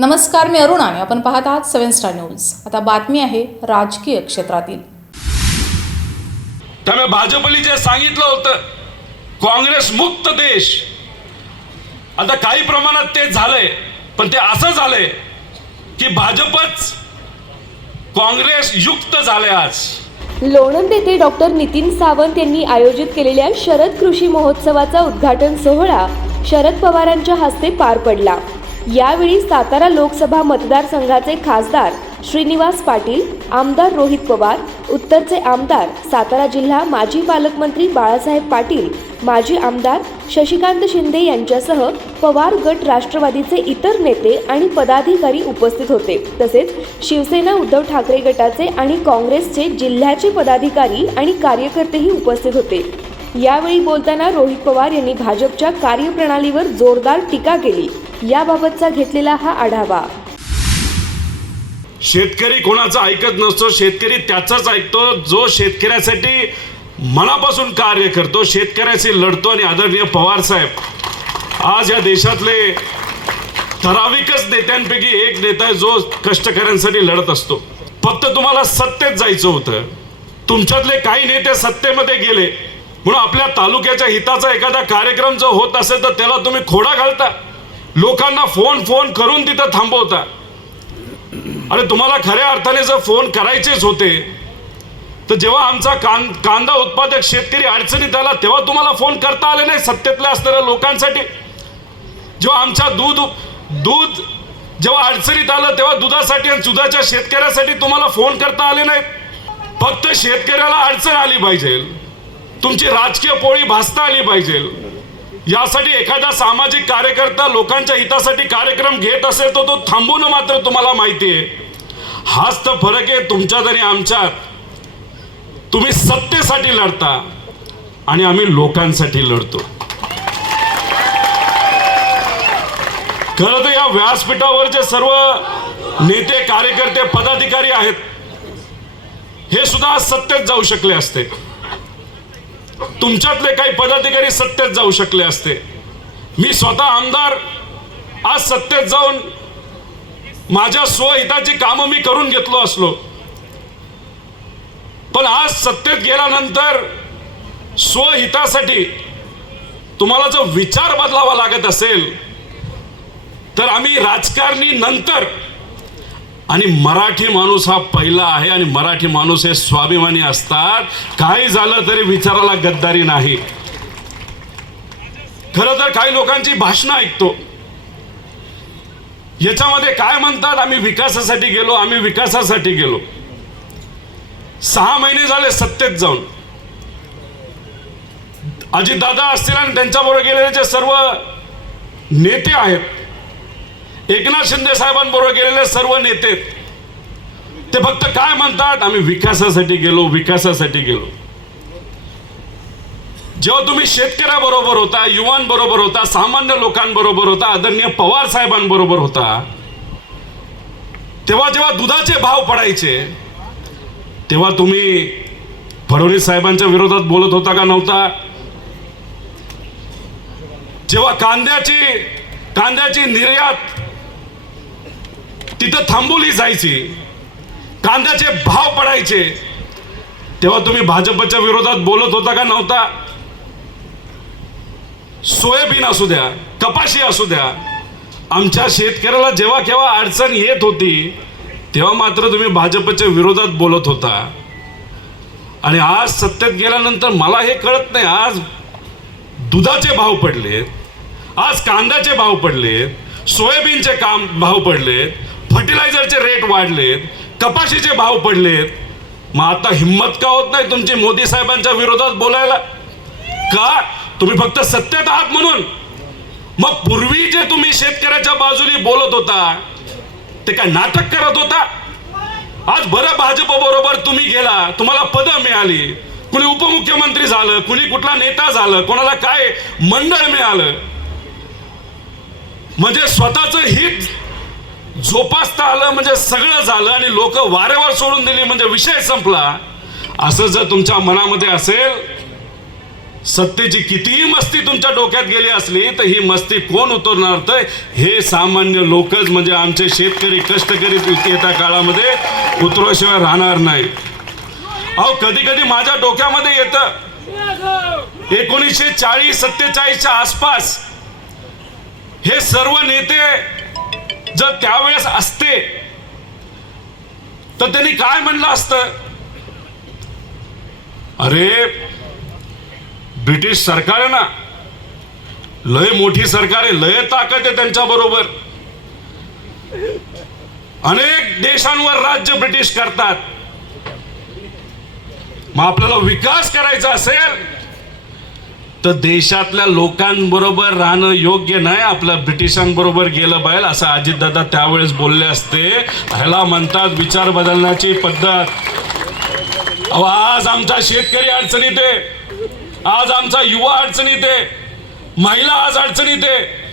नमस्कार मी अरुण आणि आपण पाहत आहात सेव्हन स्टार न्यूज. आता बातमी आहे राजकीय क्षेत्रातील. त्यामुळे भाजपने जे सांगितलं होतं काँग्रेस मुक्त देश. आता काही प्रमाणात ते झालंय पण ते असं झालंय की भाजपच काँग्रेस युक्त झालंय आज. लोणंद येथे डॉक्टर नितीन सावंत यांनी आयोजित केलेल्या शरद कृषी महोत्सवाचा उद्घाटन सोहळा शरद पवारांच्या हस्ते पार पडला. यावेळी सातारा लोकसभा मतदारसंघाचे खासदार श्रीनिवास पाटील आमदार रोहित पवार उत्तरचे आमदार सातारा जिल्हा माजी पालकमंत्री बाळासाहेब पाटील माजी आमदार शशिकांत शिंदे यांच्यासह पवार गट राष्ट्रवादीचे इतर नेते आणि पदाधिकारी उपस्थित होते. तसेच शिवसेना उद्धव ठाकरे गटाचे आणि काँग्रेसचे जिल्ह्याचे पदाधिकारी आणि कार्यकर्तेही उपस्थित होते. यावेळी बोलताना रोहित पवार यांनी भाजपच्या कार्यप्रणालीवर जोरदार टीका केली. याबाबतचा घेतलेला हा आढावा. शेतकरी कोणाचा ऐकत नसतो शेतकरी त्याचाच ऐकतो जो शेतकऱ्यासाठी मनापासून कार्य करतो शेतकऱ्याशी लढतो आणि आदरणीय पवार साहेब आज या देशातले ठराविकच नेत्यांपैकी एक नेता आहे जो कष्टकऱ्यांसाठी लढत असतो. फक्त तुम्हाला सत्तेत जायचं होतं. तुमच्यातले काही नेते सत्तेमध्ये गेले. म्हणून आपल्या तालुक्याच्या हिताचा एखादा कार्यक्रम जो होत असेल तर त्याला तुम्ही खोडा घालता. लोकांना फोन फोन करून तिथं थांबवता अरे तुम्हाला खऱ्या अर्थाने जर फोन करायचेच होते तर जेव्हा आमचा कां कांदा उत्पादक शेतकरी अडचणीत आला तेव्हा तुम्हाला फोन करता आले नाही सत्तेतल्या असणाऱ्या लोकांसाठी. जेव्हा आमच्या दूध दूध जेव्हा अडचणीत आलं तेव्हा दुधासाठी आणि दुधाच्या शेतकऱ्यासाठी तुम्हाला फोन करता आले नाही. फक्त शेतकऱ्याला अडचण आली पाहिजे. तुमची राजकीय पोळी भासता आली पाहिजे. यासाठी एखादा सामाजिक कार्यकर्ता लोकांच्या हितासाठी कार्यक्रम घेत असेल तर तो थांबून मात्र तुम्हाला माहिती आहे. हाच तर फरक आहे तुमच्यात आणि आमच्यात. तुम्ही सत्तेसाठी लढता आणि आम्ही लोकांसाठी लढतो. खरं तर या व्यासपीठावर जे सर्व नेते कार्यकर्ते पदाधिकारी आहेत. हे सुद्धा सत्तेत जाऊ शकले असते. तुमच्यातले काही पदाधिकारी सत्तेत जाऊ शकले असते. मी स्वतः आमदार आज सत्तेत जाऊन माझ्या स्वहिताची कामं मी करून घेतलो असलो. पण आज सत्तेत गेल्यानंतर स्वहितासाठी तुम्हाला जर विचार बदलावा लागत असेल तर आम्ही राजकारणी नंतर आणि मराठी माणूस हा पहिला आहे आणि मराठी माणूस हे स्वाभिमानी असतात. काही झालं तरी विचाराला गद्दारी नाही. खरं तर काही लोकांची भाषणं ऐकतो. याच्यामध्ये काय म्हणतात? आम्ही विकासासाठी गेलो आम्ही विकासासाठी गेलो. सहा महिने झाले सत्तेत जाऊन. अजितदादा असतील आणि त्यांच्याबरोबर गेलेले जे सर्व नेते आहेत एकनाथ शिंदे साहेबांबरोबर गेलेले सर्व नेते ते फक्त काय म्हणतात? आम्ही विकासासाठी गेलो विकासासाठी गेलो. जेव्हा तुम्ही शेतकऱ्याबरोबर होता युवांबरोबर होता सामान्य लोकांबरोबर होता आदरणीय पवार साहेबांबरोबर होता तेव्हा जेव्हा दुधाचे भाव पडायचे तेव्हा तुम्ही फडणवीस साहेबांच्या विरोधात बोलत होता का नव्हता? जेव्हा कांद्याची कांद्याची निर्यात तिथं थांबवली जायची. कांद्याचे भाव पडायचे. तेव्हा तुम्ही भाजपच्या विरोधात बोलत होता का नव्हता? सोयाबीन असू द्या कपाशी असू द्या. आमच्या शेतकऱ्याला जेव्हा केव्हा अडचण येत होती तेव्हा मात्र तुम्ही भाजपच्या विरोधात बोलत होता. आणि आज सत्तेत गेल्यानंतर मला हे कळत नाही आज दुधाचे भाव पडलेत आज कांद्याचे भाव पडलेत सोयाबीनचे काम भाव पडलेत फर्टिलायझरचे रेट वाढलेत कपाशीचे भाव पडलेत. मग आता हिंमत का होत नाही तुमची मोदी साहेबांच्या विरोधात बोलायला? का? तुम्ही फक्त सत्तेत आहात म्हणून. मग पूर्वी जे तुम्ही शेतकऱ्याच्या बाजूने बोलत होता ते काय नाटक करत होता? आज बरं भाजप बरोबर तुम्ही गेला तुम्हाला पदं मिळाली. कुणी उपमुख्यमंत्री झालं कुणी कुठला नेता झालं कोणाला काय मंडळ मिळालं? म्हणजे स्वतःचं हित जोपासता आलं म्हणजे सगळं झालं आणि लोक वारेवर सोडून दिली म्हणजे विषय संपला. असं जर तुमच्या मनामध्ये असेल सत्तेची कितीही मस्ती तुमच्या डोक्यात गेली असली तर ही मस्ती कोण उतरणार? तर हे सामान्य लोकच म्हणजे आमचे शेतकरी कष्टकरी येत्या काळामध्ये उतरवाशिवाय राहणार नाही. अहो कधी कधी माझ्या डोक्यामध्ये येतं एकोणीसशे चाळीस सत्तेचाळीसच्या आसपास हे सर्व नेते जर त्यावेळेस असते तर त्यांनी काय म्हणलं असतं? अरे ब्रिटिश सरकार आहे ना लय मोठी सरकार आहे लय ताकद आहे त्यांच्या बरोबर. अनेक देशांवर राज्य ब्रिटिश करतात. मग आपल्याला विकास करायचा असेल तर देशातल्या लोकांबरोबर राहणं योग्य नाही आपलं ब्रिटिशांबरोबर गेलं पाहिजे असं अजितदादा त्यावेळेस बोलले असते. ह्याला म्हणतात विचार बदलण्याची पद्धत. अहो, आज आमचा शेतकरी अडचणीत आहे. आज आमचा युवा अडचणीत आहे. महिला आज अडचणीत आहे.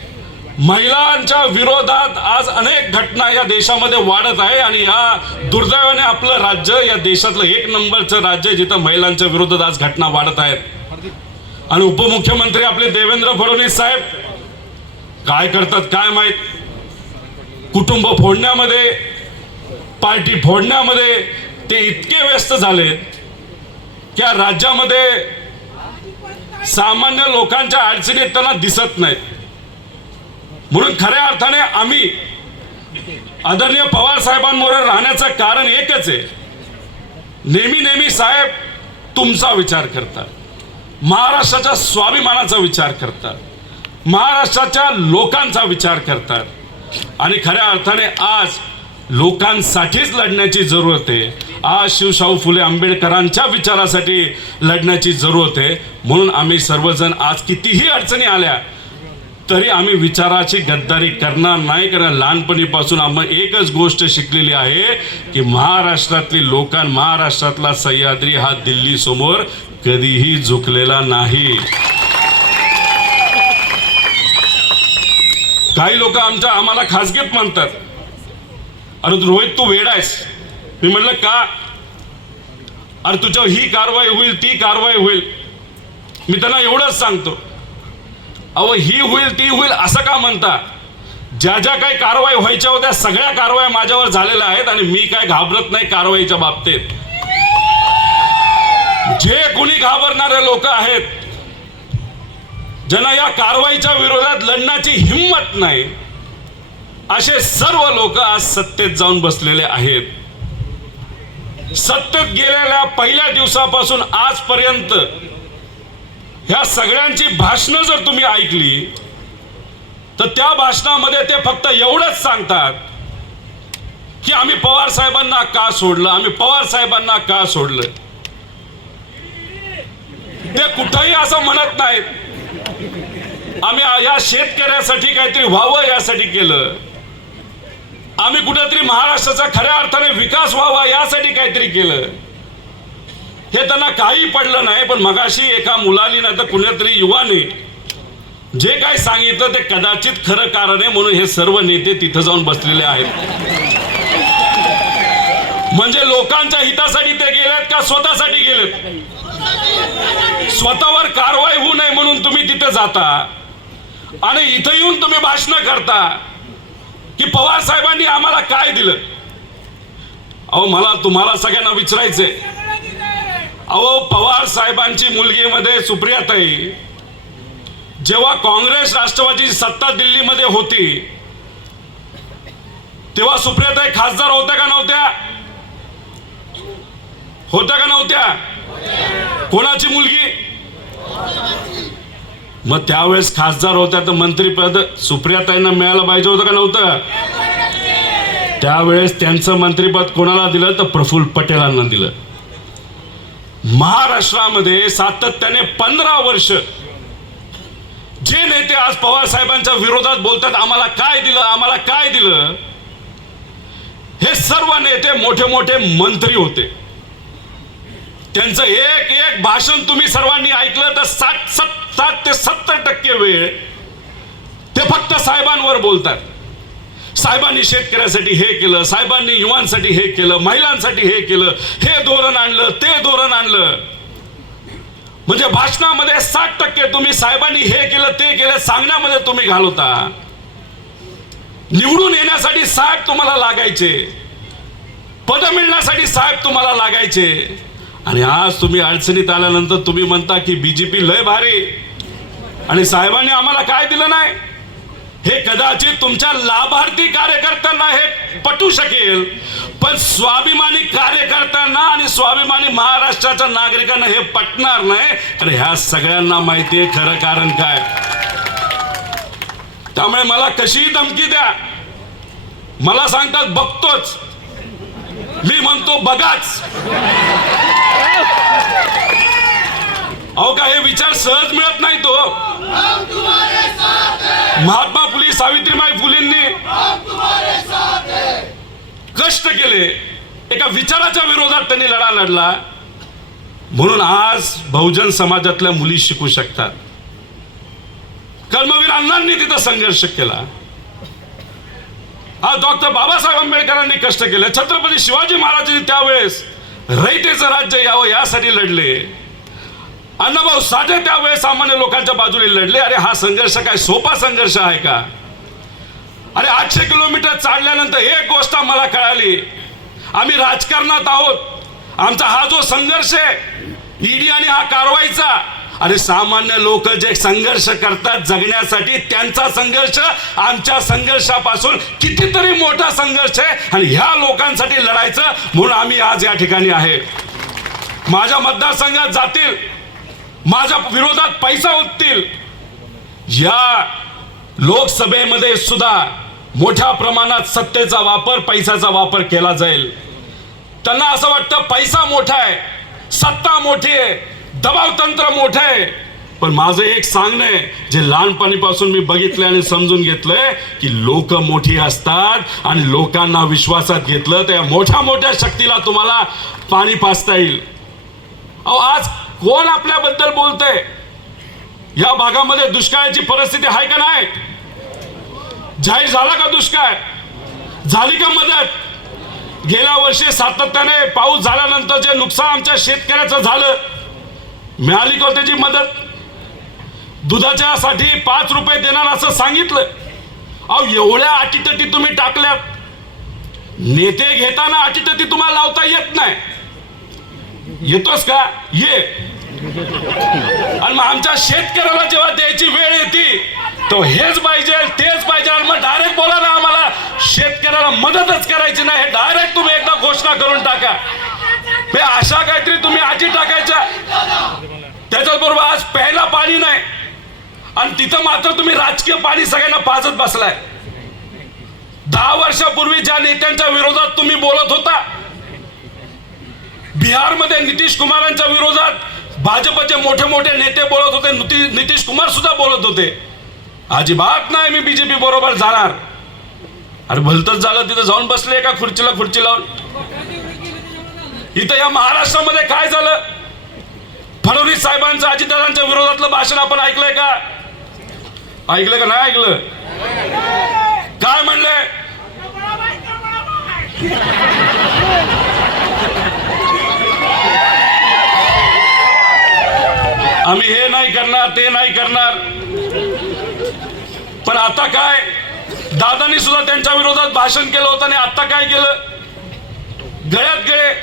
महिलांच्या विरोधात आज अनेक घटना या देशामध्ये वाढत आहे आणि या दुर्दैवाने आपलं राज्य या देशातलं एक नंबरचं राज्य जिथं महिलांच्या विरोधात आज घटना वाढत आहेत. आणि उपमुख्यमंत्री आपले देवेंद्र फडणवीस साहेब काय करतात काय माहीत? कुटुंब फोडण्यामध्ये पार्टी फोडण्यामध्ये ते इतके व्यस्त झाले की राज्यामध्ये सामान्य लोकांच्या अडचणी त्यांना दिसत नाहीत. म्हणून खऱ्या अर्थाने आम्ही आदरणीय पवार साहेबांबरोबर राहण्याचं कारण एकच आहे. नेहमी नेहमी साहेब तुमचा विचार करतात. महाराष्ट्राच्या स्वाभिमानाचा विचार करतात. महाराष्ट्राच्या लोकांचा विचार करतात. आणि खऱ्या अर्थाने आज लोकांसाठीच लढण्याची जरूरत आहे. आज शिवशाहू फुले आंबेडकरांच्या विचारासाठी लढण्याची जरूरत आहे. म्हणून आम्ही सर्वजण आज कितीही अडचणी आल्या तरी आम्ही विचाराची गद्दारी करणार नाही कारण लहानपणीपासून आम्ही एकच गोष्ट शिकलेली आहे की महाराष्ट्रातली लोकां महाराष्ट्रातला सह्याद्री हा दिल्ली समोर कधीही झुकलेला नाही. काही लोक आमच्या आम्हाला खासगीत म्हणतात. अरे तू रोहित तू वेड आहेस. मी म्हटलं का? अरे तुझ्यावर ही कारवाई होईल ती कारवाई होईल. मी त्यांना एवढंच सांगतो. अहो ही होईल ती होईल असं का म्हणता ज्या ज्या काही कारवाई व्हायच्या होत्या सगळ्या कारवाया माझ्यावर झालेल्या आहेत आणि मी काय घाबरत नाही कारवाईच्या बाबतीत. जे कोणी घाबरणारे लोक आहेत ज्यांना या कारवाईच्या विरोधात लढण्याची हिंमत नाही असे सर्व लोक आज सत्तेत जाऊन बसलेले आहेत. सत्तेत गेलेल्या पहिल्या दिवसापासून आजपर्यंत ह्या सगळ्यांची भाषणं जर तुम्ही ऐकली तर त्या भाषणामध्ये ते फक्त एवढंच सांगतात की आम्ही पवार साहेबांना का सोडलं आम्ही पवार साहेबांना का सोडलं? ते कुठंही असं म्हणत नाहीत. आम्ही या शेतकऱ्यासाठी काहीतरी व्हावं यासाठी केलं. आम्ही कुठेतरी महाराष्ट्राचा खऱ्या अर्थाने विकास व्हावा यासाठी काहीतरी केलं. हे त्यांना काही पडलं नाही पण मगाशी एका मुलाली नाही तर कुणीतरी युवाने जे काय सांगितलं ते कदाचित खरं कारण आहे म्हणून हे सर्व नेते तिथं जाऊन बसलेले आहेत. म्हणजे लोकांच्या हितासाठी ते गेलेत का स्वतःसाठी गेलेत? स्वतःवर कारवाई होऊ नये म्हणून तुम्ही तिथे जाता आणि इथं येऊन तुम्ही भाषण करता की पवार साहेबांनी आम्हाला काय दिलं? अहो मला तुम्हाला सगळ्यांना विचारायचंय. अहो पवार साहेबांची मुलगीमध्ये सुप्रियाताई जेव्हा काँग्रेस राष्ट्रवादी सत्ता दिल्लीमध्ये होती तेव्हा सुप्रियाताई खासदार होत्या का नव्हत्या? होत्या का नव्हत्या? कोणाची मुलगी? मग त्यावेळेस खासदार होत्या तर मंत्रीपद सुप्रियाताईंना मिळायला पाहिजे होतं का नव्हतं? त्यावेळेस त्यांचं मंत्रीपद कोणाला दिलं? तर प्रफुल्ल पटेलांना दिलं. महाराष्ट्रामध्ये सातत्याने पंधरा वर्ष जे नेते आज पवार साहेबांच्या विरोधात बोलतात आम्हाला काय दिलं आम्हाला काय दिलं हे सर्व नेते मोठे मोठे मंत्री होते. त्यांचं एक एक भाषण तुम्ही सर्वांनी ऐकलं तर सात सत सात ते सत्तर टक्के वेळ ते फक्त साहेबांवर बोलतात. साहेबांनी शेतकऱ्यासाठी हे केलं साहेबांनी युवांसाठी हे केलं महिलांसाठी हे केलं हे धोरण आणलं ते धोरण आणलं. म्हणजे भाषणामध्ये साठ टक्के तुम्ही साहेबांनी हे केलं ते केलं सांगण्यामध्ये तुम्ही घालवता. निवडून येण्यासाठी साहेब तुम्हाला लागायचे. पद मिळण्यासाठी साहेब तुम्हाला लागायचे. आणि आज तुम्ही अडचणीत आल्यानंतर तुम्ही म्हणता की बीजेपी लय भारी. आणि साहेबांनी आम्हाला काय दिलं नाही? हे कदाचित तुमच्या लाभार्थी कार्यकर्त्यांना हे पटू शकेल पण स्वाभिमानी कार्यकर्त्यांना आणि स्वाभिमानी महाराष्ट्राच्या नागरिकांना हे पटणार नाही. कारण ह्या सगळ्यांना माहिती आहे खरं कारण काय. त्यामुळे मला कशीही धमकी द्या. मला सांगतात बघतोच. मी म्हणतो बघाच. अहो का हे विचार सहज मिळत नाही तो हो. महात्मा सावित्रीबाई फुलेंनी कष्ट केले. एका विचाराच्या विरोधात त्यांनी लढा लढला. म्हणून आज बहुजन समाजातल्या मुली शिकू शकतात. कर्मवीर अण्णांनी तिथं संघर्ष केला. आज डॉक्टर बाबासाहेब आंबेडकरांनी कष्ट केले. छत्रपती शिवाजी महाराजांनी त्यावेळेस रयतेचं राज्य यावं यासाठी लढले. अण्णाभाऊ साठे त्यावेळेस सामान्य लोकांच्या बाजूने लढले. अरे हा संघर्ष काय? सोपा संघर्ष आहे का? अरे आठशे किलोमीटर चालल्यानंतर एक गोष्ट मला कळाली. आम्ही राजकारणात आहोत. आमचा हा जो संघर्ष आहे ईडी आणि हा कारवाईचा अरे सामान्य लोक जे संघर्ष करतात जगण्यासाठी त्यांचा संघर्ष आमच्या संघर्षापासून कितीतरी मोठा संघर्ष आहे आणि ह्या लोकांसाठी लढायचं म्हणून आम्ही आज या ठिकाणी आहे. माझ्या मतदारसंघात जातील. माझ्या विरोधात पैसा होतील या लोकसभेमध्ये सुद्धा मोठ्या प्रमाणात सत्तेचा वापर पैशाचा वापर केला जाईल. त्यांना असं वाटतं पैसा मोठा आहे सत्ता मोठी आहे दबाव तंत्र मोठं आहे. पण माझं एक सांगणं आहे जे लहानपणीपासून मी बघितलं आणि समजून घेतलंय की लोक मोठी असतात आणि लोकांना विश्वासात घेतलं त्या मोठ्या मोठ्या शक्तीला तुम्हाला पाणी पाजता येईल. अहो आज कोण आपल्याबद्दल बोलतंय? या भागामध्ये दुष्काळाची परिस्थिती आहे का नाही? जाहीर झाला का दुष्काळ? झाली का मदत? गेल्या वर्षी सातत्याने पाऊस झाल्यानंतर जे नुकसान आमच्या शेतकऱ्याचं झालं मिळाली का त्याची मदत? दुधाच्या साठी पाच रुपये देणार असं सांगितलं. अहो एवढ्या अटीतटी तुम्ही टाकल्यात. नेते घेताना अटीतटी तुम्हाला लावता येत नाही. येतोस का? ये. आणि मग आमच्या शेतकऱ्याला जेव्हा द्यायची वेळ येते तो हेच पाहिजे तेच पाहिजे आणि मग डायरेक्ट बोला ना आम्हाला शेतकऱ्याला मदतच करायची नाही. हे डायरेक्ट तुम्ही एकदा घोषणा करून टाका. हे अशा काहीतरी तुम्ही आजी टाकायच्या. त्याच्याबरोबर आज प्यायला पाणी नाही. आणि तिथं मात्र तुम्ही राजकीय पाणी सगळ्यांना पाजत बसलाय. दहा वर्षापूर्वी ज्या नेत्यांच्या विरोधात तुम्ही बोलत होता बिहारमध्ये नितीश कुमारांच्या विरोधात भाजपचे मोठे मोठे नेते बोलत होते नितीश कुमार सुद्धा बोलत होते. अजिबात नाही मी बीजेपी बरोबर जाणार. अरे भलतच झालं तिथं जाऊन बसले का खुर्चीला खुर्ची लावून. इथं या महाराष्ट्रामध्ये काय झालं? फडणवीस साहेबांचं अजितदादांच्या विरोधातलं भाषण आपण ऐकलंय का? ऐकलं का नाही ऐकलं? काय म्हणलंय आम्ही हे नाही करणार ते नाही करणार. पण आता काय? दादानी सुद्धा त्यांच्या विरोधात भाषण केलं होतं आणि आता काय केलं? गळ्यात गळे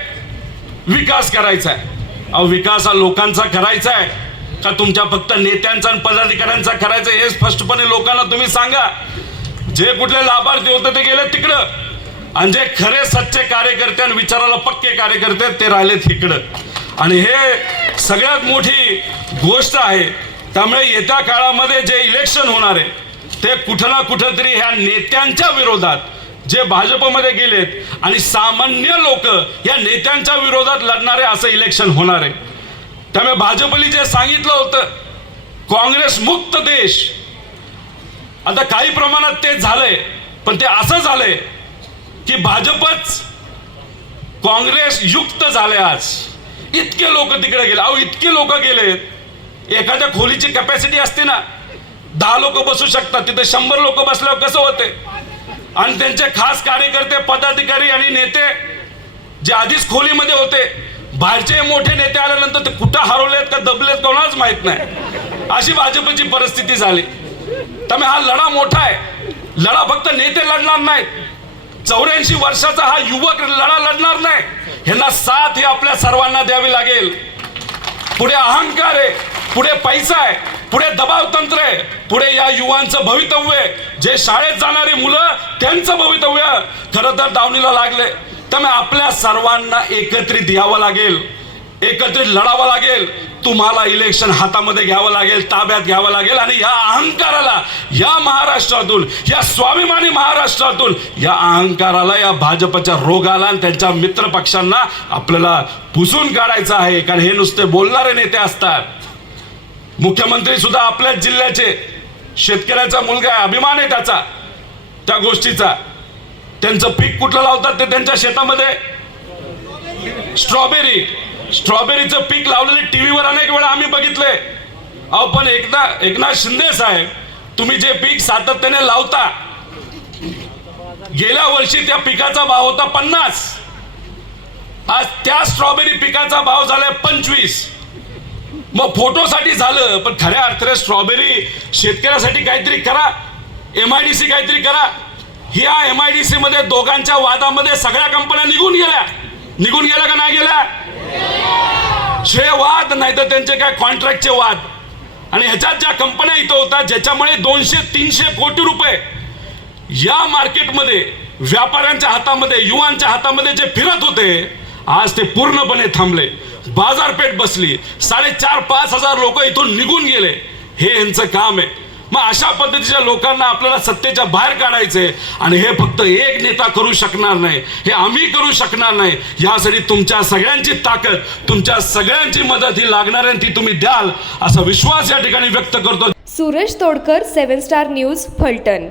विकास करायचा आहे अहो विकास हा लोकांचा करायचा आहे का तुमच्या फक्त नेत्यांचा आणि पदाधिकाऱ्यांचा करायचा हे स्पष्टपणे लोकांना तुम्ही सांगा. जे कुठले लाभार्थी होते ते गेले तिकडं. आणि जे खरे सच्चे कार्यकर्ते आणि विचाराला पक्के कार्यकर्ते ते राहिलेत इकडं. आणि हे सगळ्यात मोठी गोष्ट आहे. त्यामुळे येत्या काळामध्ये जे इलेक्शन होणार आहे ते कुठं ना कुठं तरी ह्या नेत्यांच्या विरोधात जे भाजपमध्ये गेलेत आणि सामान्य लोक या नेत्यांच्या विरोधात लढणारे असं इलेक्शन होणार आहे. त्यामुळे भाजपने जे सांगितलं होतं काँग्रेस मुक्त देश आता काही प्रमाणात ते झालंय पण ते असं झालंय की भाजपच काँग्रेस युक्त झाले आज. इतके लोक तिकडे गेले. अहो इतके लोक गेलेत. एखाद्या खोलीची कॅपॅसिटी असते ना दहा लोक बसू शकतात. तिथे शंभर लोक बसल्यावर कसं होते आणि त्यांचे खास कार्यकर्ते पदाधिकारी आणि नेते जे आधीच खोलीमध्ये होते बाहेरचे मोठे नेते आल्यानंतर ते कुठं हरवलेत का दबलेत कोणाच माहीत नाही. अशी भाजपची परिस्थिती झाली. त्यामुळे हा लढा मोठा आहे. लढा फक्त नेते लढणार नाहीत. चौऱ्याऐंशी वर्षाचा हा युवक लढा लढणार नाही. ह्यांना साथ ही आपल्या सर्वांना द्यावी लागेल. पुढे अहंकार आहे. पुढे पैसा आहे. पुढे दबाव तंत्र आहे. पुढे या युवांचं भवितव्य आहे. जे शाळेत जाणारी मुलं त्यांचं भवितव्य खरं तर दावणीला लागले. त्यामुळे आपल्या सर्वांना एकत्रित यावं लागेल. एकत्रित लढावं लागेल. तुम्हाला इलेक्शन हातामध्ये घ्यावं लागेल ताब्यात घ्यावं लागेल आणि या अहंकाराला या महाराष्ट्रातून या स्वाभिमानी महाराष्ट्रातून या अहंकाराला या भाजपच्या रोगाला आणि त्यांच्या मित्र पक्षांना आपल्याला पुसून काढायचं आहे. कारण हे नुसते बोलणारे नेते असतात. मुख्यमंत्री सुद्धा आपल्याच जिल्ह्याचे. शेतकऱ्याचा मुलगा आहे अभिमान आहे त्याचा त्या गोष्टीचा. त्यांचं पीक कुठलं लावतात ते त्यांच्या शेतामध्ये? स्ट्रॉबेरी. स्ट्रॉबेरीचं पीक लावलेले टीव्हीवर अनेक वेळा आम्ही बघितले अहो पण एकदा एकनाथ शिंदे साहेब तुम्ही जे पीक सातत्याने लावता गेल्या वर्षी त्या पिकाचा भाव होता पन्नास. आज त्या स्ट्रॉबेरी पिकाचा भाव झालाय पंचवीस. मग फोटोसाठी झालं पण खऱ्या अर्थाने स्ट्रॉबेरी शेतकऱ्यासाठी काहीतरी करा एम आय डी सी काहीतरी करा. ह्या एम आय डी सीमध्ये दोघांच्या वादामध्ये सगळ्या कंपन्या निघून गेल्या. निघून गेल्या का नाही गेल्या? श्रेय वाद नाही तर त्यांचे काय कॉन्ट्रॅक्टचे वाद. आणि ह्याच्यात ज्या कंपन्या इथं होतात ज्याच्यामुळे दोनशे तीनशे कोटी रुपये या मार्केटमध्ये व्यापाऱ्यांच्या हातामध्ये युवांच्या हातामध्ये जे फिरत होते आज ते पूर्णपणे थांबले. बाजारपेठ बसली. साडेचार पाच हजार लोक इथून निघून गेले. हे यांचं काम आहे. मग अशा पद्धतीच्या लोकांना आपल्याला सत्तेच्या बाहेर काढायचे आणि हे फक्त एक नेता करू शकणार नाही हे आम्ही करू शकणार नाही यासाठी तुमच्या सगळ्यांची ताकद तुमच्या सगळ्यांची मदत ही लागणार आहे आणि ती तुम्ही द्याल असा विश्वास या ठिकाणी व्यक्त करतो. Suraj Todkar seven star news Phaltan.